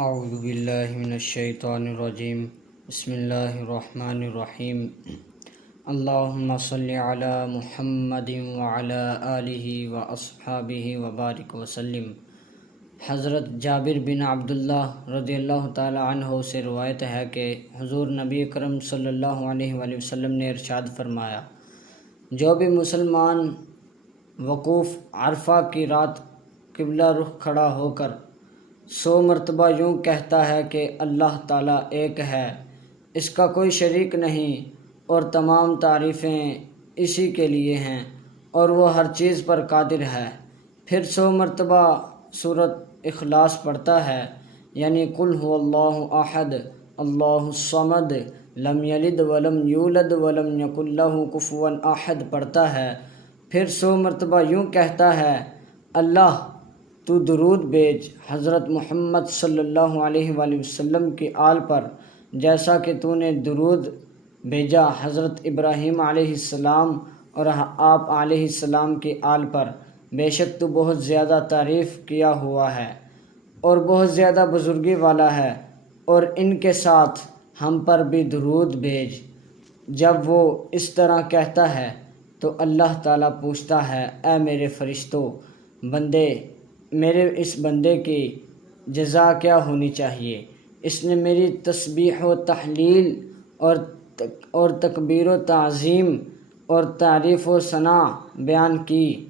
اعوذ باللہ من الشیطان الرجیم بسم اللہ الرحمن الرحیم اللہم صلی علی محمد وعلی آلہ واصحابہ وبارک وسلم۔ حضرت جابر بن عبداللہ رضی اللہ تعالی عنہ سے روایت ہے کہ حضور نبی اکرم صلی اللہ علیہ وآلہ وسلم نے ارشاد فرمایا، جو بھی مسلمان وقوف عرفہ کی رات قبلہ رخ کھڑا ہو کر 100 مرتبہ یوں کہتا ہے کہ اللہ تعالیٰ ایک ہے، اس کا کوئی شریک نہیں، اور تمام تعریفیں اسی کے لیے ہیں، اور وہ ہر چیز پر قادر ہے، پھر 100 مرتبہ سورۃ اخلاص پڑھتا ہے، یعنی قل هو اللہ احد اللہ الصمد لم یلد ولم یولد ولم یکن لہ کفوا احد پڑھتا ہے، پھر 100 مرتبہ یوں کہتا ہے، اللہ تو درود بھیج حضرت محمد صلی اللہ علیہ وآلہ وسلم کی آل پر، جیسا کہ تو نے درود بھیجا حضرت ابراہیم علیہ السلام اور آپ علیہ السلام کی آل پر، بے شک تو بہت زیادہ تعریف کیا ہوا ہے اور بہت زیادہ بزرگی والا ہے، اور ان کے ساتھ ہم پر بھی درود بھیج۔ جب وہ اس طرح کہتا ہے تو اللہ تعالیٰ پوچھتا ہے، اے میرے فرشتوں، میرے اس بندے کی جزا کیا ہونی چاہیے؟ اس نے میری تسبیح و تحلیل اور تکبیر و تعظیم اور تعریف و ثنا بیان کی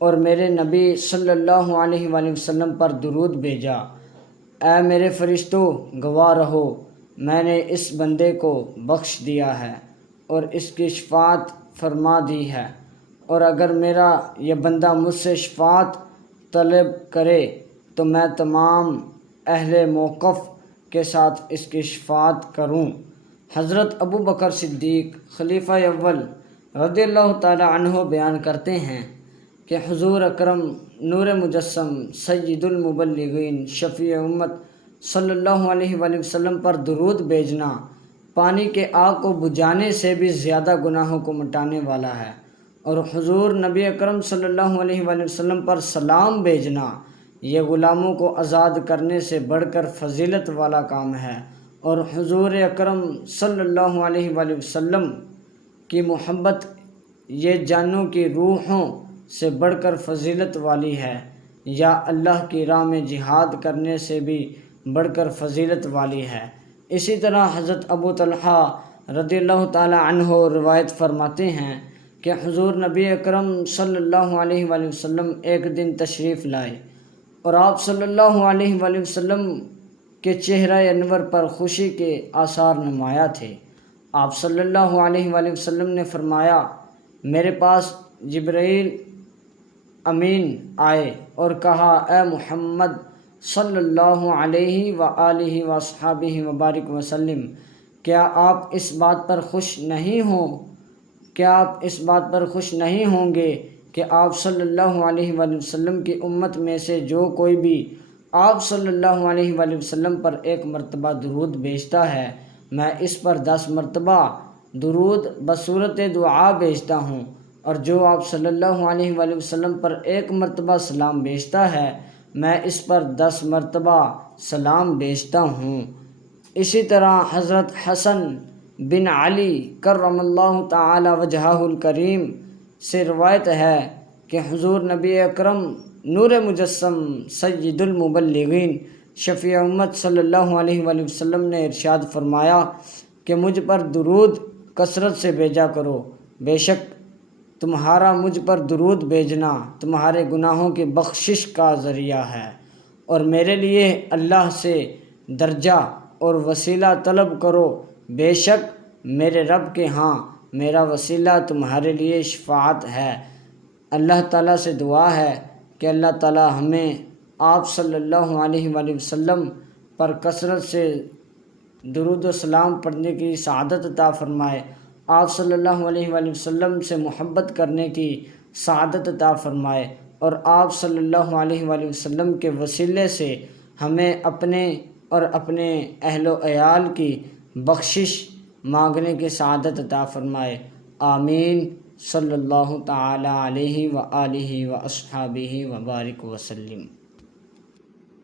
اور میرے نبی صلی اللہ علیہ وآلہ وسلم پر درود بھیجا۔ اے میرے فرشتوں، گواہ رہو، میں نے اس بندے کو بخش دیا ہے اور اس کی شفاعت فرما دی ہے، اور اگر میرا یہ بندہ مجھ سے شفاعت طلب کرے تو میں تمام اہل موقف کے ساتھ اس کی شفاعت کروں۔ حضرت ابو بکر صدیق خلیفہ اول رضی اللہ تعالی عنہ بیان کرتے ہیں کہ حضور اکرم نور مجسم سید المبلغین شفیع امت صلی اللہ علیہ وآلہ وسلم پر درود بھیجنا پانی کے آگ کو بجھانے سے بھی زیادہ گناہوں کو مٹانے والا ہے، اور حضور نبی اکرم صلی اللہ علیہ وآلہ وسلم پر سلام بھیجنا یہ غلاموں کو آزاد کرنے سے بڑھ کر فضیلت والا کام ہے، اور حضور اکرم صلی اللہ علیہ وآلہ وسلم کی محبت یہ جانوں کی روحوں سے بڑھ کر فضیلت والی ہے، یا اللہ کی راہ میں جہاد کرنے سے بھی بڑھ کر فضیلت والی ہے۔ اسی طرح حضرت ابو طلحہ رضی اللہ تعالی عنہ روایت فرماتے ہیں کہ حضور نبی اکرم صلی اللہ علیہ وآلہ وسلم ایک دن تشریف لائے اور آپ صلی اللہ علیہ وآلہ وسلم کے چہرہ انور پر خوشی کے آثار نمایاں تھے۔ آپ صلی اللہ علیہ وآلہ وسلم نے فرمایا، میرے پاس جبرائیل امین آئے اور کہا، اے محمد صلی اللہ علیہ وآلہ واصحابہ وبارک وسلم، کیا آپ اس بات پر خوش نہیں ہوں گے کہ آپ صلی اللہ علیہ وآلہ وسلم کی امت میں سے جو کوئی بھی آپ صلی اللہ علیہ وآلہ وسلم پر 1 مرتبہ درود بھیجتا ہے، میں اس پر 10 مرتبہ درود بصورت دعا بھیجتا ہوں، اور جو آپ صلی اللہ علیہ وآلہ وسلم پر 1 مرتبہ سلام بھیجتا ہے، میں اس پر 10 مرتبہ سلام بھیجتا ہوں۔ اسی طرح حضرت حسن بن علی کرم اللہ تعالی وجہہ الکریم سے روایت ہے کہ حضور نبی اکرم نور مجسم سید المبلغین شفیع امت صلی اللہ علیہ وآلہ وسلم نے ارشاد فرمایا کہ مجھ پر درود کثرت سے بھیجا کرو، بے شک تمہارا مجھ پر درود بھیجنا تمہارے گناہوں کی بخشش کا ذریعہ ہے، اور میرے لیے اللہ سے درجہ اور وسیلہ طلب کرو، بے شک میرے رب کے ہاں میرا وسیلہ تمہارے لیے شفاعت ہے۔ اللہ تعالیٰ سے دعا ہے کہ اللہ تعالیٰ ہمیں آپ صلی اللہ علیہ وآلہ وسلم پر کثرت سے درود و سلام پڑھنے کی سعادت عطا فرمائے، آپ صلی اللہ علیہ وآلہ وسلم سے محبت کرنے کی سعادت عطا فرمائے، اور آپ صلی اللہ علیہ وآلہ وسلم کے وسیلے سے ہمیں اپنے اور اپنے اہل و عیال کی بخشش مانگنے کی سعادت عطا فرمائے، آمین۔ صلی اللہ تعالی علیہ وآلہ واصحابہ وبارک وسلم۔